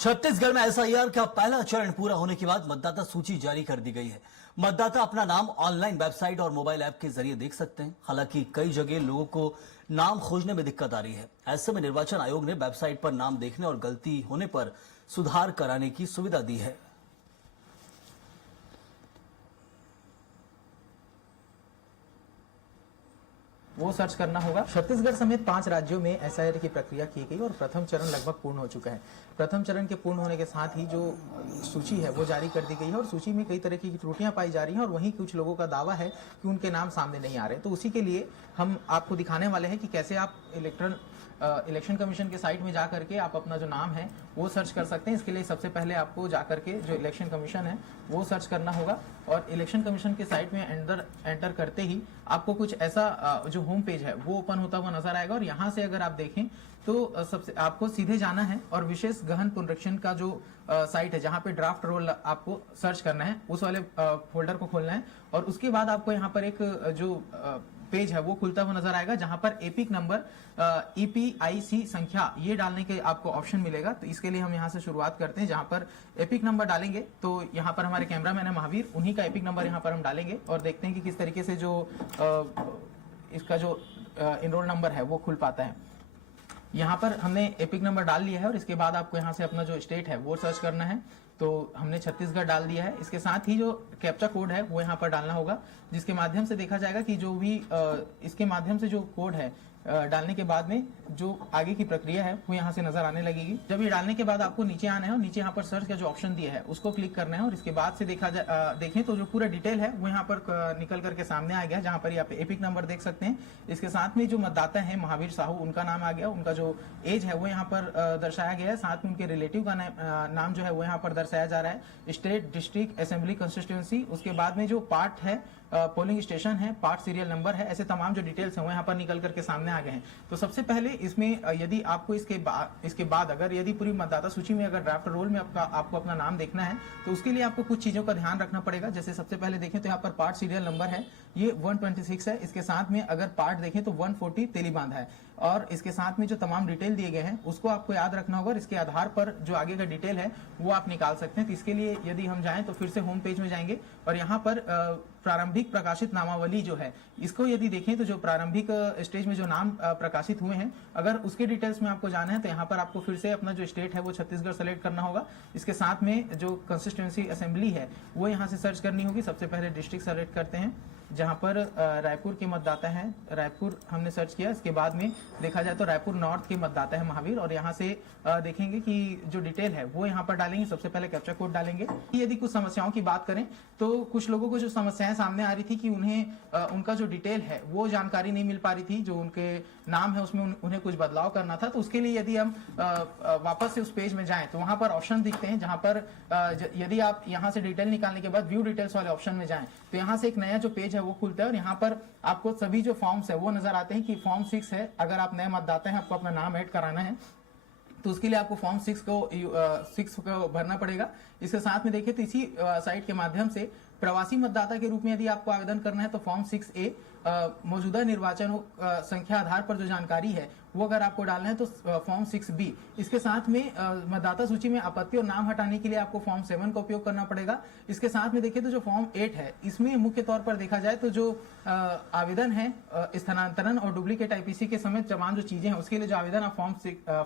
छत्तीसगढ़ में एसआईआर का पहला चरण पूरा होने के बाद मतदाता सूची जारी कर दी गई है। मतदाता अपना नाम ऑनलाइन वेबसाइट और मोबाइल ऐप के जरिए देख सकते हैं। हालांकि कई जगह लोगों को नाम खोजने में दिक्कत आ रही है। ऐसे में निर्वाचन आयोग ने वेबसाइट पर नाम देखने और गलती होने पर सुधार कराने की सुविधा दी है। वो सर्च करना होगा। छत्तीसगढ़ समेत 5 राज्यों में एसआईआर की प्रक्रिया की गई और प्रथम चरण लगभग पूर्ण हो चुका है। प्रथम चरण के पूर्ण होने के साथ ही जो सूची है वो जारी कर दी गई है और सूची में कई तरह की त्रुटियां पाई जा रही हैं और वहीं कुछ लोगों का दावा है कि उनके नाम सामने नहीं आ रहे। तो उसी के लिए हम आपको दिखाने वाले हैं कि कैसे आप इलेक्शन कमीशन के साइट में जा करके आप अपना जो नाम है वो सर्च कर सकते हैं। इसके लिए सबसे पहले आपको जा करके जो इलेक्शन कमीशन है वो सर्च करना होगा और इलेक्शन कमीशन के साइट में एंटर करते ही आपको कुछ ऐसा जो होम पेज है वो ओपन होता हुआ नजर आएगा। और यहाँ से अगर आप देखें तो सबसे आपको सीधे जाना है और विशेष गहन पुनरीक्षण का जो साइट है जहाँ पे ड्राफ्ट रोल आपको सर्च करना है उस वाले फोल्डर को खोलना है और उसके बाद आपको यहाँ पर एक जो पेज है वो खुलता हुआ नजर आएगा जहां पर एपिक नंबर EPIC संख्या ये डालने के आपको ऑप्शन मिलेगा। तो इसके लिए हम यहां से शुरुआत करते हैं। जहां पर एपिक नंबर डालेंगे तो यहां पर हमारे कैमरामैन है महावीर, उन्हीं का एपिक नंबर यहां पर हम डालेंगे और देखते हैं कि किस तरीके से जो इसका जो इनरोल नंबर है वो खुल पाता है। यहाँ पर हमने एपिक नंबर डाल लिया है और इसके बाद आपको यहाँ से अपना जो स्टेट है वो सर्च करना है। तो हमने छत्तीसगढ़ डाल दिया है। इसके साथ ही जो कैप्चा कोड है वो यहाँ पर डालना होगा जिसके माध्यम से देखा जाएगा कि जो भी इसके माध्यम से जो कोड है डालने के बाद में जो आगे की प्रक्रिया है वो यहाँ से नजर आने लगेगी। जब ये डालने के बाद आपको नीचे आना है और नीचे यहाँ पर सर्च का जो ऑप्शन दिया है उसको क्लिक करना है और इसके बाद से देखें तो जो पूरा डिटेल है वो यहाँ पर निकल करके सामने आ गया जहाँ पर यहाँ पे एपिक नंबर देख सकते हैं। इसके साथ में जो मतदाता है महावीर साहू उनका नाम आ गया, उनका जो एज है वो यहाँ पर दर्शाया गया है। साथ में उनके रिलेटिव का नाम जो है वो यहाँ पर दर्शाया जा रहा है। स्टेट, डिस्ट्रिक्ट, असेंबली, कंस्टिट्यूंसी, उसके बाद में जो पार्ट है पोलिंग स्टेशन है, पार्ट सीरियल नंबर है, ऐसे तमाम जो डिटेल्स हैं वो यहाँ पर निकल करके सामने आ गए हैं। तो सबसे पहले इसमें यदि आपको इसके बाद अगर यदि पूरी मतदाता सूची में अगर ड्राफ्ट रोल में आपको अपना नाम देखना है तो उसके लिए आपको कुछ चीजों का ध्यान रखना पड़ेगा। जैसे सबसे पहले देखें तो यहाँ पर पार्ट सीरियल नंबर है ये 126 है। इसके साथ में अगर पार्ट देखें तो 140 तेलीबांध है और इसके साथ में जो तमाम डिटेल दिए गए हैं उसको आपको याद रखना होगा और इसके आधार पर जो आगे का डिटेल है वो आप निकाल सकते हैं। तो इसके लिए यदि हम जाएं तो फिर से होम पेज में जाएंगे और यहाँ पर प्रारंभिक प्रकाशित नामावली जो है इसको यदि देखें तो जो प्रारंभिक स्टेज में जो नाम प्रकाशित हुए हैं अगर उसके डिटेल्स में आपको जाना है तो यहाँ पर आपको फिर से अपना जो स्टेट है वो छत्तीसगढ़ सेलेक्ट करना होगा। इसके साथ में जो कंस्टिट्यूंसी असेंबली है वो यहाँ से सर्च करनी होगी। सबसे पहले डिस्ट्रिक्ट सेलेक्ट करते हैं जहां पर रायपुर के मतदाता हैं, रायपुर हमने सर्च किया। इसके बाद में देखा जाए तो रायपुर नॉर्थ के मतदाता है महावीर और यहाँ से देखेंगे कि जो डिटेल है वो यहाँ पर डालेंगे। सबसे पहले कैप्चा कोड डालेंगे। यदि कुछ समस्याओं की बात करें तो कुछ लोगों को जो समस्याएं सामने आ रही थी कि उन्हें उनका जो डिटेल है वो जानकारी नहीं मिल पा रही थी, जो उनके नाम है उसमें उन्हें कुछ बदलाव करना था। तो उसके लिए यदि हम वापस से उस पेज में जाएं तो वहां पर ऑप्शन दिखते हैं जहां पर यदि आप यहाँ से डिटेल निकालने के बाद व्यू डिटेल्स वाले ऑप्शन में जाएं तो यहाँ से एक नया जो पेज है वो खुलता है और यहाँ पर आपको सभी जो फॉर्म्स है वो नजर आते हैं कि फॉर्म 6 है। अगर आप नए मतदाता हैं, आपको अपना नाम ऐड कराना है तो उसके लिए आपको फॉर्म 6 को भरना पड़ेगा। इसके साथ में देखिए तो इसी साइट के माध्यम से प्रवासी मतदाता के रूप में यदि आपको आवेदन करना है तो फॉर्म 6A मौजूदा निर्वाचन संख्या आधार पर जो जानकारी है वो अगर आपको डालना है तो फॉर्म 6B। इसके साथ में मतदाता सूची में आपत्ति और नाम हटाने के लिए आपको फॉर्म 7 का उपयोग करना पड़ेगा। इसके साथ में देखिए तो जो फॉर्म 8 है इसमें मुख्य तौर पर देखा जाए तो जो आवेदन है स्थानांतरण और डुप्लीकेट IPC के समेत तमाम जो चीजें हैं उसके लिए जो आवेदन आप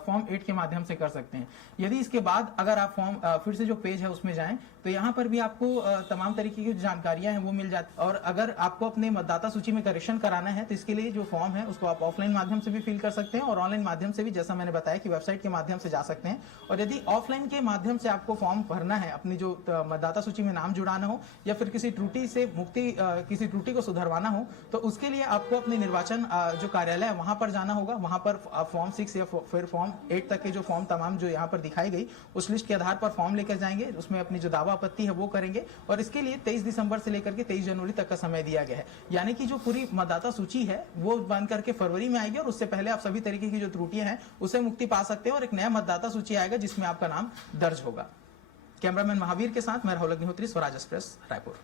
फॉर्म 8 के माध्यम से कर सकते हैं। यदि इसके बाद अगर आप फॉर्म फिर से जो पेज है उसमें जाएं तो यहाँ पर भी आपको तमाम तरीके की जानकारियां हैं वो मिल जाती। और अगर आपको अपने मतदाता सूची में करेक्शन कराना है तो इसके लिए जो फॉर्म है उसको आप ऑफलाइन माध्यम से भी फिल कर सकते हैं और ऑनलाइन माध्यम से भी, जैसा मैंने बताया कि वेबसाइट के माध्यम से जा सकते हैं। और यदि ऑफलाइन के माध्यम से आपको फॉर्म भरना है, अपनी जो मतदाता सूची में नाम जुड़ाना हो या फिर किसी त्रुटि से किसी त्रुटि को सुधरवाना हो तो उसके लिए आपको अपने निर्वाचन जो कार्यालय है वहां पर जाना होगा। वहां पर फॉर्म 6 या फिर फॉर्म 8 तक के जो फॉर्म तमाम जो यहाँ पर दिखाई गई उस लिस्ट के आधार पर फॉर्म लेकर जाएंगे, उसमें अपनी जो दावा आपत्ति है वो करेंगे और इसके लिए 23 दिसंबर से लेकर के 23 जनवरी तक का समय दिया गया है। यानी कि जो पूरी मतदाता सूची है वो बन करके फरवरी में आएगी और उससे पहले आप सभी तरीके की जो त्रुटियां हैं उससे मुक्ति पा सकते हैं और एक नया मतदाता सूची आएगा जिसमें आपका नाम दर्ज होगा। कैमरामैन महावीर के साथ मैं राहुल अग्निहोत्री, स्वराज एक्सप्रेस, रायपुर।